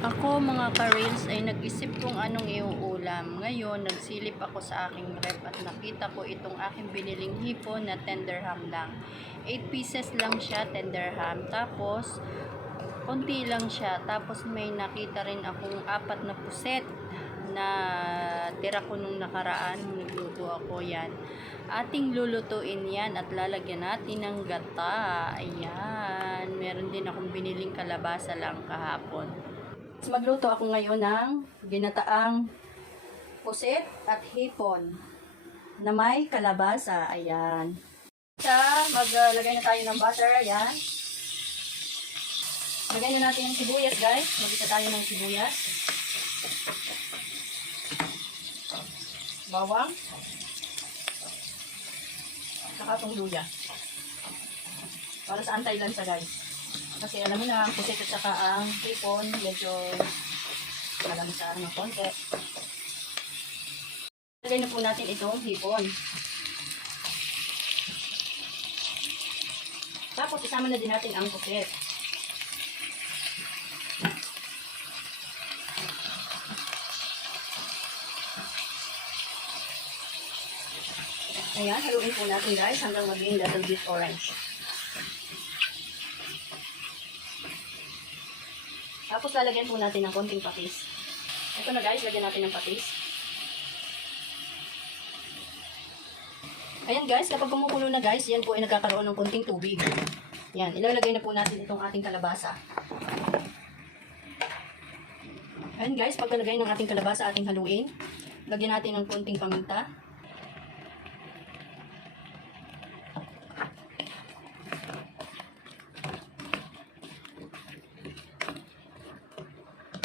Ako mga ka-reels ay nag-isip kung anong iuulam. Ngayon, nagsilip ako sa aking rep at nakita ko itong aking biniling hipon na tender ham lang. 8 pieces lang siya, tender ham. Tapos, konti lang siya. Tapos may nakita rin akong 4 na puset na tira ko nung nakaraan. Nagluto ako yan. Ating lulutuin yan at lalagyan natin ng gata. Ayan. Meron din akong biniling kalabasa lang kahapon. Magluto ako ngayon ng ginataang pusit at hipon na may kalabasa. Ayan. Maglagay na tayo ng butter. Ayan. Lagay na natin yung sibuyas, guys. Magisa tayo ng sibuyas. Bawang. Saka itong luya. Para sa anti-lansa, guys. Kasi alam mo na, ang pusit at saka ang hipon, medyo malamsa ng konti. Lagay na po natin itong hipon. Tapos isama na din natin ang pusit. Ayan, haluin po natin guys hanggang maging little bit orange. Tapos lalagyan po natin ng konting patis. Ito na guys, lagyan natin ng patis. Ayan guys, kapag kumukulo na guys, yan po ay nagkakaroon ng konting tubig. Yan, ilalagay na po natin itong ating kalabasa. Ayan guys, pagkalagay ng ating kalabasa, ating haluin. Lagyan natin ng konting paminta.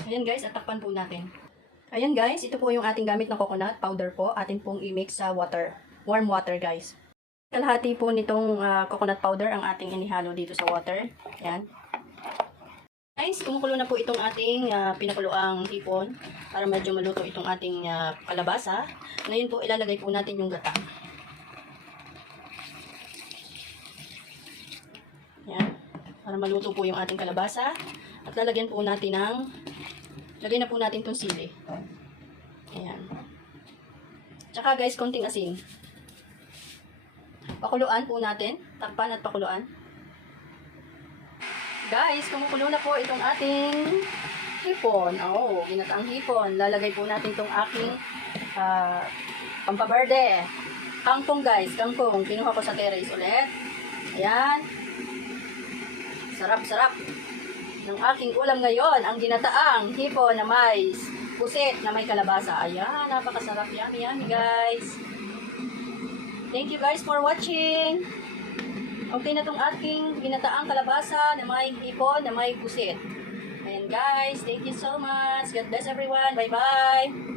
Ayan guys, at takpan po natin. Ayan guys, ito po yung ating gamit na coconut powder po. Atin pong i-mix sa water. Warm water guys. Kalahati po nitong coconut powder ang ating inihalo dito sa water. Ayan. Guys, kumukulo na po itong ating pinakuluang hipon para medyo maluto itong ating kalabasa. Ngayon po ilalagay po natin yung gata. Ayan. Para maluto po yung ating kalabasa. At lalagyan po natin ng lagay na po natin itong sili. Ayan. Tsaka guys, konting asin. Pakuluan po natin. Takpan at pakuluan. Guys, kumukulo na po itong ating hipon. Oh, ginataang hipon. Lalagay po natin itong aking pampaberde. Kangkong guys, kangkong. Kinuha ko sa terrace ulit. Ayan. Sarap-sarap ng aking ulam ngayon, ang ginataang hipon na may pusit na may kalabasa. Ayan, napakasarap. Yummy, yummy guys. Thank you guys for watching. Okay na itong aking ginataang kalabasa na may hipon na may pusit. Ayan guys, thank you so much. God bless everyone. Bye-bye.